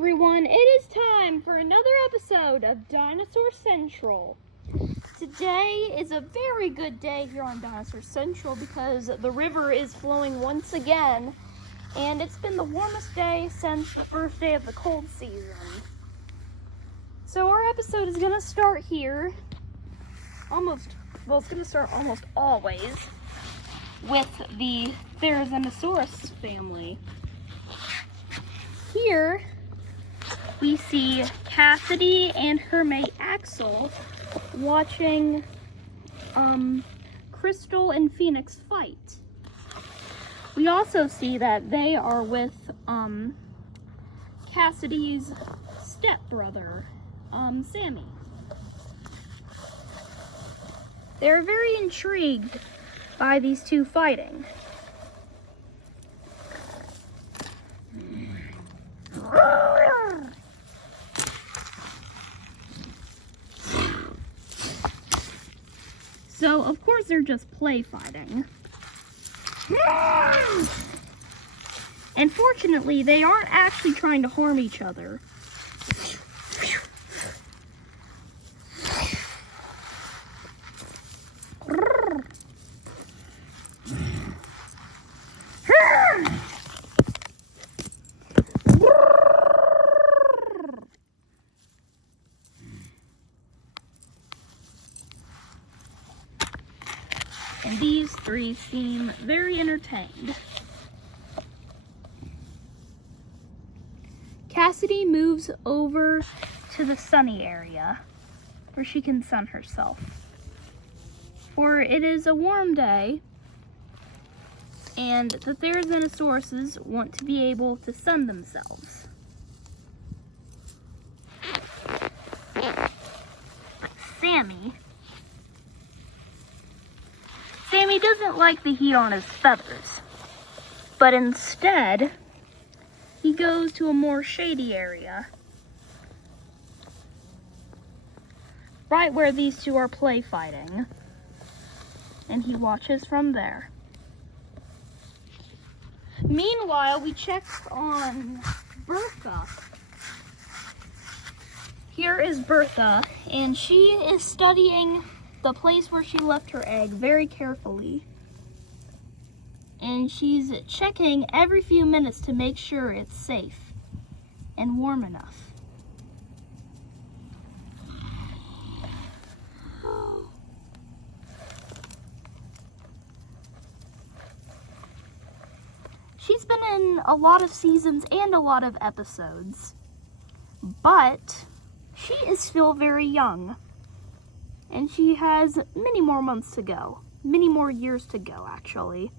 everyone, it is time for another episode of Dinosaur Central. Today is a very good day here on Dinosaur Central because the river is flowing once again, and it's been the warmest day since the first day of the cold season. So our episode is going to start here, it's going to start almost always with the Dinosaurus family. Here we see Cassidy and her mate Axel watching Crystal and Phoenix fight. We also see that they are with Cassidy's stepbrother, Sammy. They're very intrigued by these two fighting. So, of course, they're just play fighting. And fortunately, they aren't actually trying to harm each other. And these three seem very entertained. Cassidy moves over to the sunny area where she can sun herself. For it is a warm day, and the Therizinosaurus want to be able to sun themselves. Sammy doesn't like the heat on his feathers, but instead, he goes to a more shady area, right where these two are play fighting, and he watches from there. Meanwhile, we check on Bertha. Here is Bertha, and she is studying the place where she left her egg very carefully. And she's checking every few minutes to make sure it's safe and warm enough. She's been in a lot of seasons and a lot of episodes, but she is still very young. And she has many more months to go. Many more years to go, actually.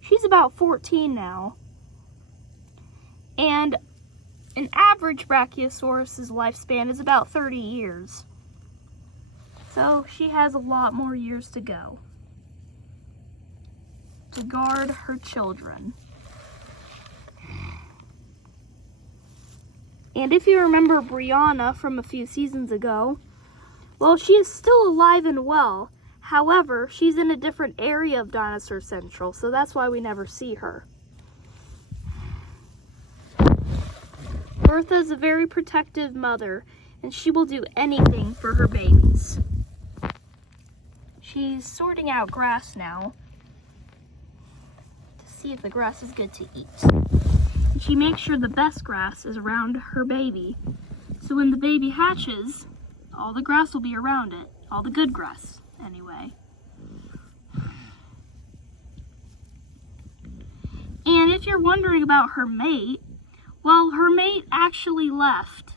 She's about 14 now. And an average Brachiosaurus's lifespan is about 30 years. So she has a lot more years to go to guard her children. And if you remember Brianna from a few seasons ago, well, she is still alive and well. However, she's in a different area of Dinosaur Central, so that's why we never see her. Bertha is a very protective mother, and she will do anything for her babies. She's sorting out grass now to see if the grass is good to eat. She makes sure the best grass is around her baby. So when the baby hatches, all the grass will be around it. All the good grass, anyway. And if you're wondering about her mate, well, her mate actually left.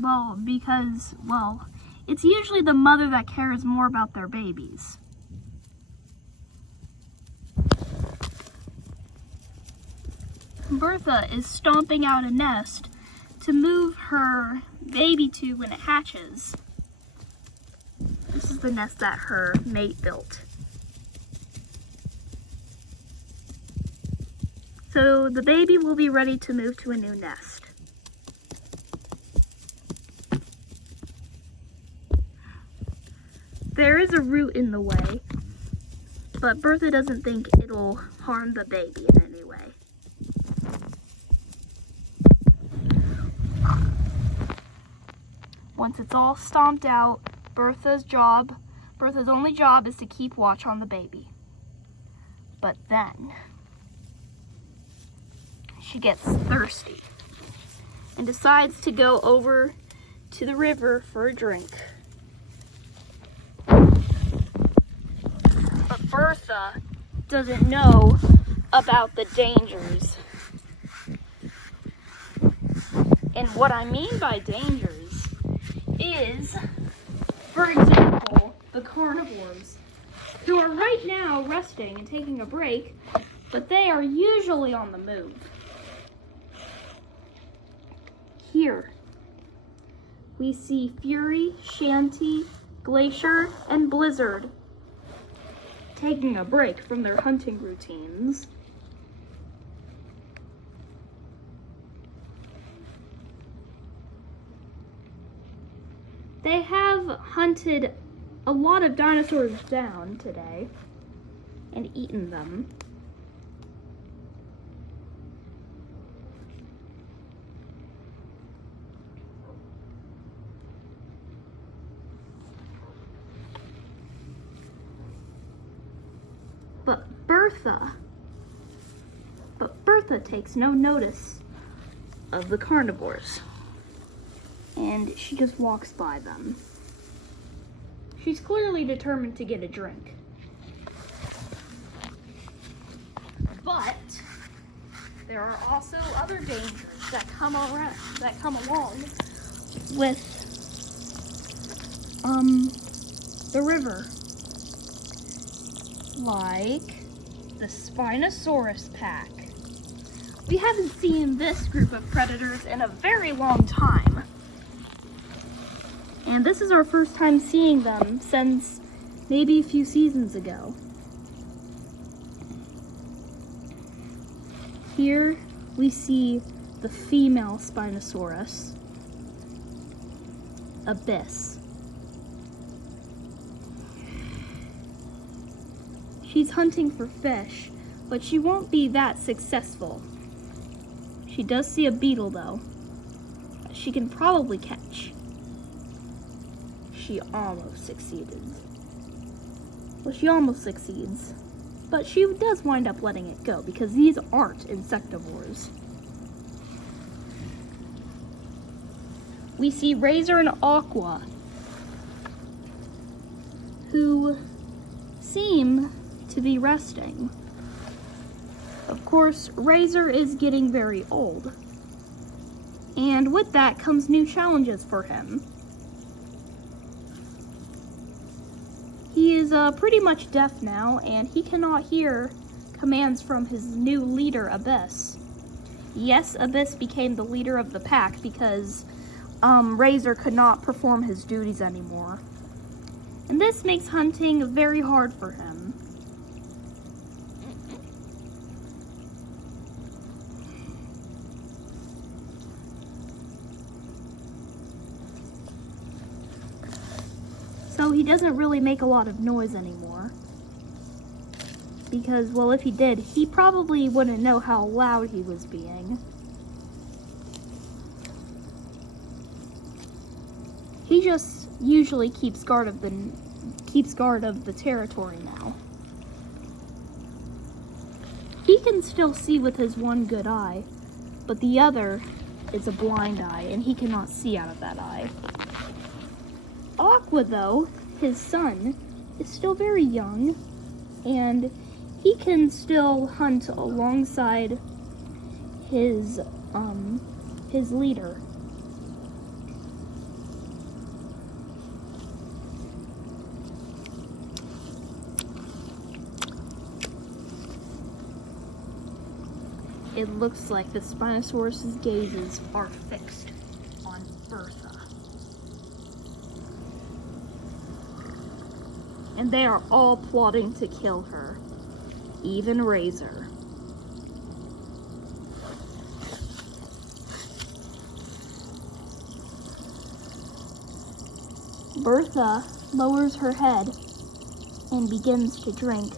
Well, because, it's usually the mother that cares more about their babies. Bertha is stomping out a nest to move her baby to when it hatches. This is the nest that her mate built. So the baby will be ready to move to a new nest. There is a root in the way, but Bertha doesn't think it'll harm the baby in any way. Once it's all stomped out, Bertha's only job is to keep watch on the baby. But then she gets thirsty and decides to go over to the river for a drink. But Bertha doesn't know about the dangers. And what I mean by dangers is, for example, the carnivores, who are right now resting and taking a break, but they are usually on the move. Here, we see Fury, Shanty, Glacier, and Blizzard taking a break from their hunting routines. They have hunted a lot of dinosaurs down today and eaten them. But Bertha takes no notice of the carnivores, and she just walks by them. She's clearly determined to get a drink. But there are also other dangers that come along with the river. Like the Spinosaurus pack. We haven't seen this group of predators in a very long time. And this is our first time seeing them since maybe a few seasons ago. Here we see the female Spinosaurus, Abyss. She's hunting for fish, but she won't be that successful. She does see a beetle though, that she can probably catch. She almost succeeded. Well, she almost succeeds, but she does wind up letting it go because these aren't insectivores. We see Razor and Aqua, who seem to be resting. Of course, Razor is getting very old, and with that comes new challenges for him. He is pretty much deaf now, and he cannot hear commands from his new leader, Abyss. Yes, Abyss became the leader of the pack because Razor could not perform his duties anymore. And this makes hunting very hard for him. So he doesn't really make a lot of noise anymore. Because, well, if he did, he probably wouldn't know how loud he was being. He just usually keeps guard of the territory now. He can still see with his one good eye, but the other is a blind eye, and he cannot see out of that eye. Aqua, though, his son, is still very young, and he can still hunt alongside his leader. It looks like the Spinosaurus's gazes are fixed on Bertha. And they are all plotting to kill her, even Razor. Bertha lowers her head and begins to drink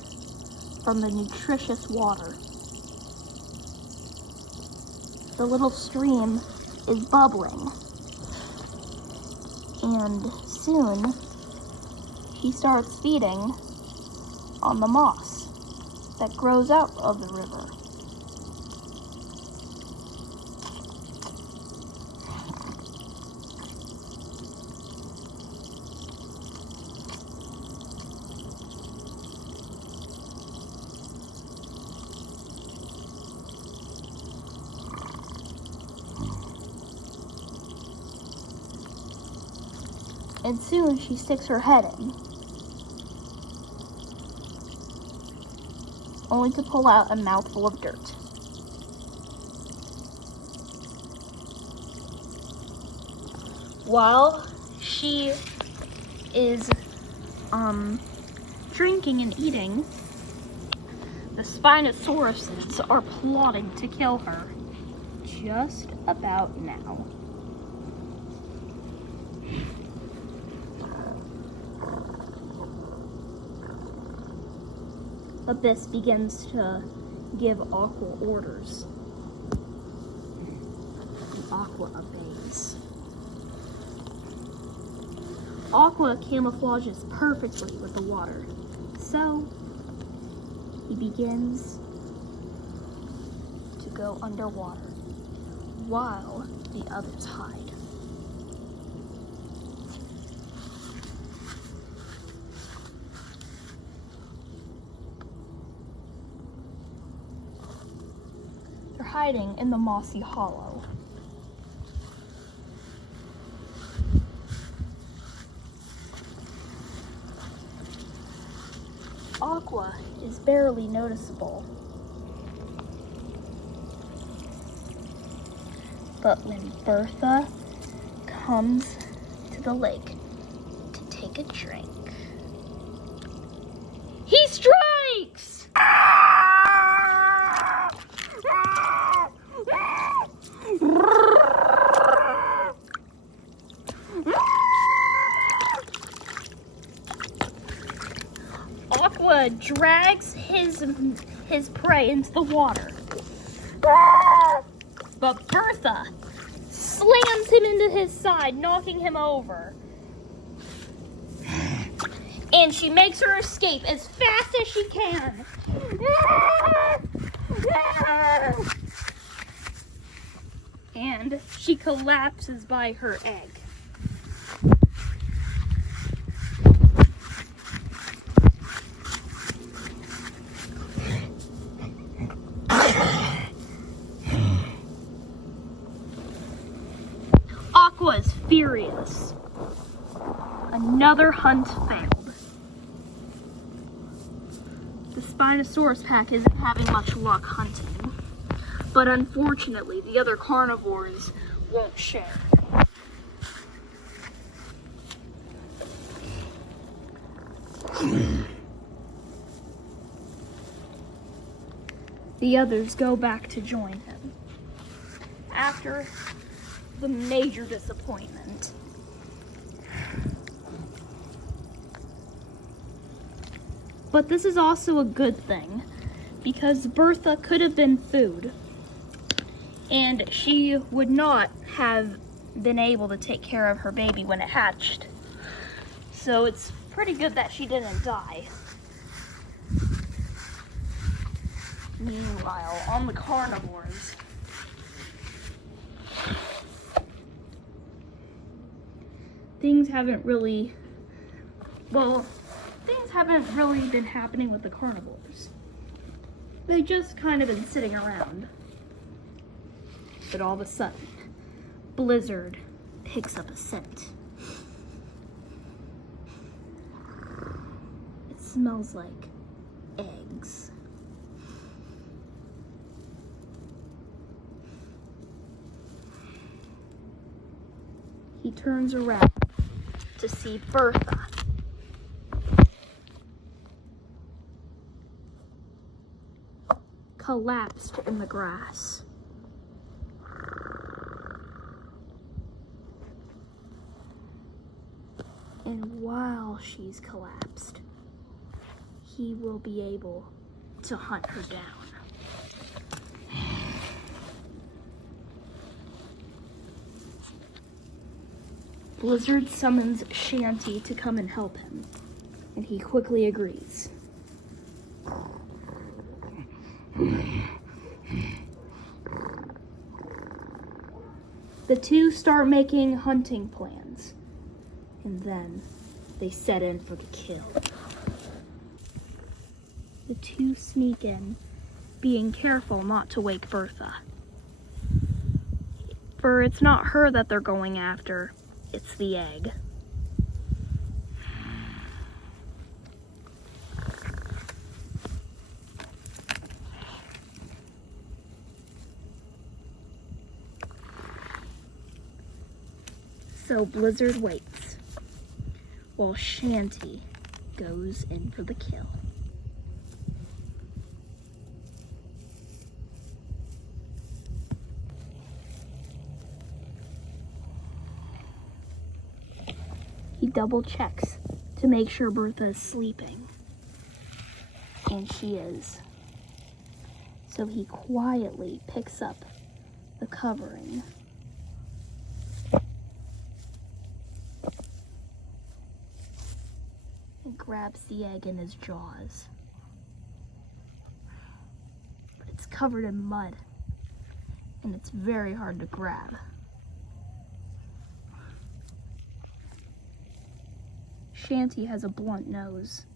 from the nutritious water. The little stream is bubbling, and soon she starts feeding on the moss that grows out of the river. And soon she sticks her head in, only to pull out a mouthful of dirt. While she is drinking and eating, the Spinosauruses are plotting to kill her just about now. Abyss begins to give Aqua orders, and Aqua obeys. Aqua camouflages perfectly with the water, so he begins to go underwater while the others hide. They're hiding in the mossy hollow. Aqua is barely noticeable. But when Bertha comes to the lake to take a drink, he strikes! Aqua drags his prey into the water. But Bertha slams him into his side, knocking him over. And she makes her escape as fast as she can. And she collapses by her egg. Aqua is furious. Another hunt failed. The Spinosaurus pack isn't having much luck hunting, but unfortunately the other carnivores won't share. The others go back to join him after the major disappointment. But this is also a good thing, because Bertha could have been food, and she would not have been able to take care of her baby when it hatched. So it's pretty good that she didn't die. Meanwhile, on the carnivores, things haven't really been happening with the carnivores. They've just kind of been sitting around. But all of a sudden, Blizzard picks up a scent. It smells like eggs. He turns around to see Bertha. Collapsed in the grass. And while she's collapsed, he will be able to hunt her down. Blizzard summons Shanty to come and help him, and he quickly agrees. The two start making hunting plans, and then they set in for the kill. The two sneak in, being careful not to wake Bertha. For it's not her that they're going after, it's the egg. So Blizzard waits, while Shanty goes in for the kill. He double checks to make sure Bertha is sleeping, and she is. So he quietly picks up the covering and grabs the egg in his jaws. But it's covered in mud, and it's very hard to grab. Shanty has a blunt nose,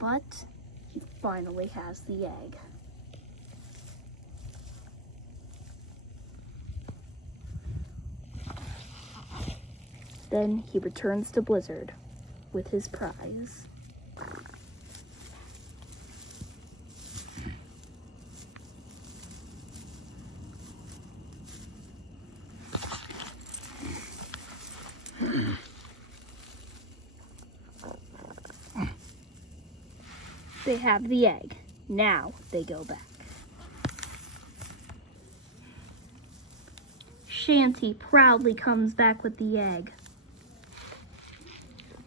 but he finally has the egg. Then he returns to Blizzard with his prize. They have the egg. Now they go back. Shanty proudly comes back with the egg,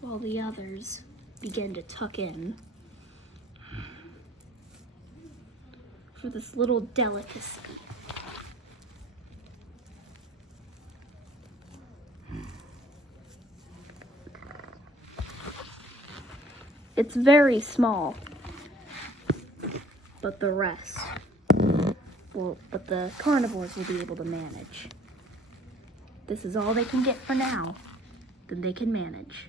while the others begin to tuck in for this little delicacy. It's very small, but the rest, but the carnivores will be able to manage. This is all they can get for now, then they can manage.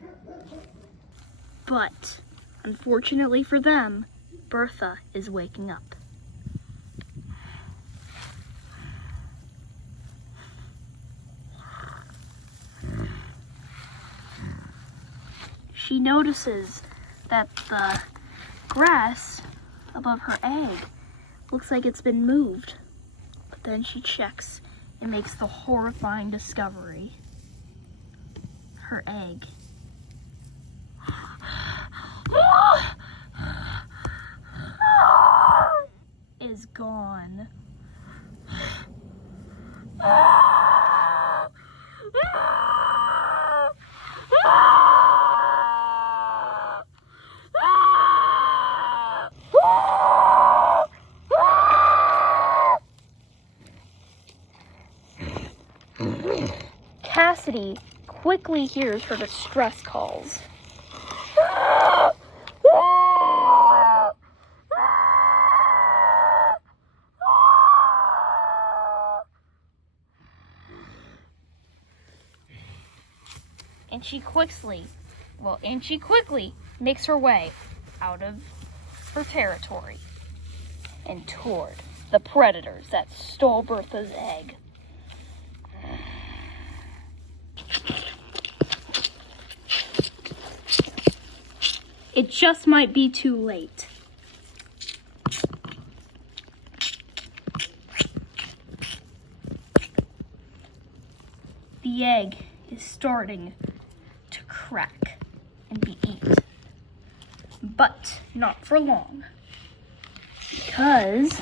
But, unfortunately for them, Bertha is waking up. She notices that the grass above her egg looks like it's been moved. But then she checks and makes the horrifying discovery. Her egg is gone. Cassidy quickly hears her distress calls. And she quickly makes her way out of her territory and toward the predators that stole Bertha's egg. It just might be too late. The egg is starting to crack and be eaten. But not for long. Because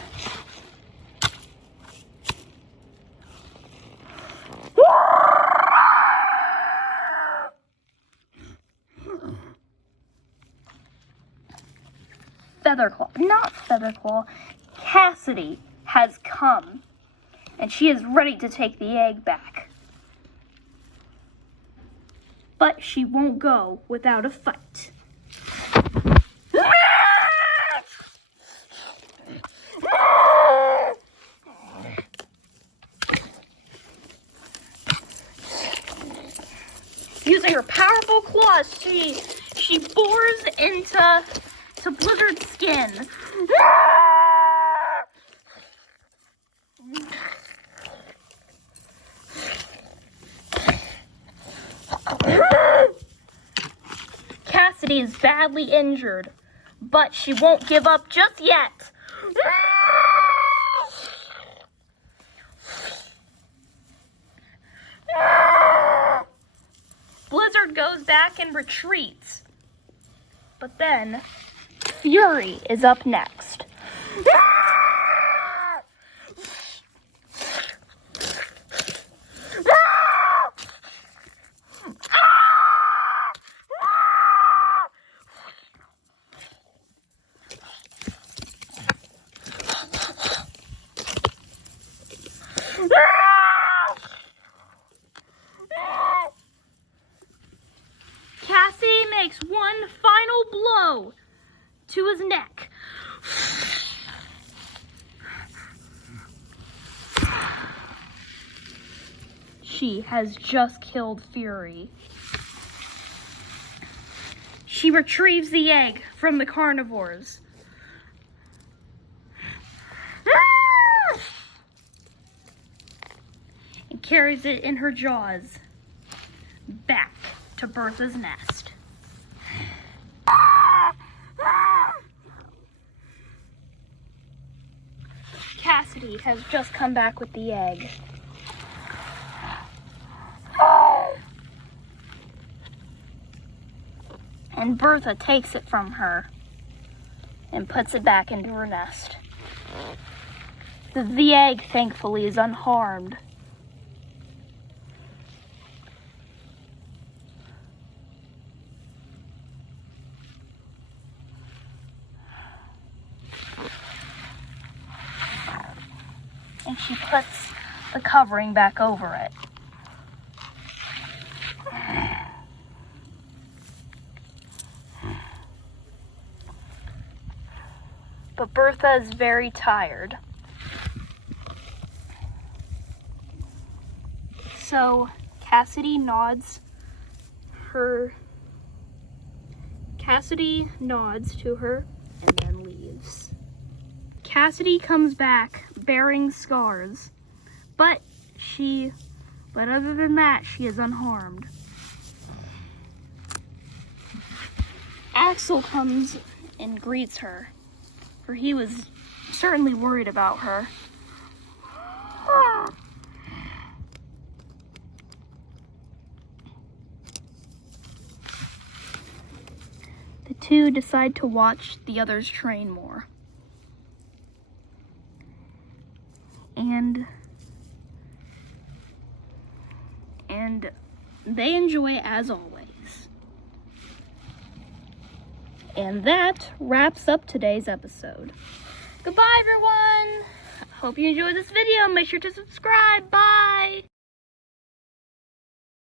Cassidy has come, and she is ready to take the egg back. But she won't go without a fight. Using her powerful claws, she bores into Blizzard's skin. Cassidy is badly injured, but she won't give up just yet. Blizzard goes back and retreats. But then, Fury is up next. Cassie makes one final blow to his neck. She has just killed Fury. She retrieves the egg from the carnivores. And carries it in her jaws back to Bertha's nest. Cassidy has just come back with the egg. And Bertha takes it from her and puts it back into her nest. The egg, thankfully, is unharmed. And she puts the covering back over it. But Bertha is very tired. So Cassidy nods to her and then leaves. Cassidy comes back bearing scars, but other than that, she is unharmed. Axel comes and greets her, for he was certainly worried about her. The two decide to watch the others train more. And they enjoy as always. And that wraps up today's episode. Goodbye, everyone. Hope you enjoyed this video. Make sure to subscribe. Bye.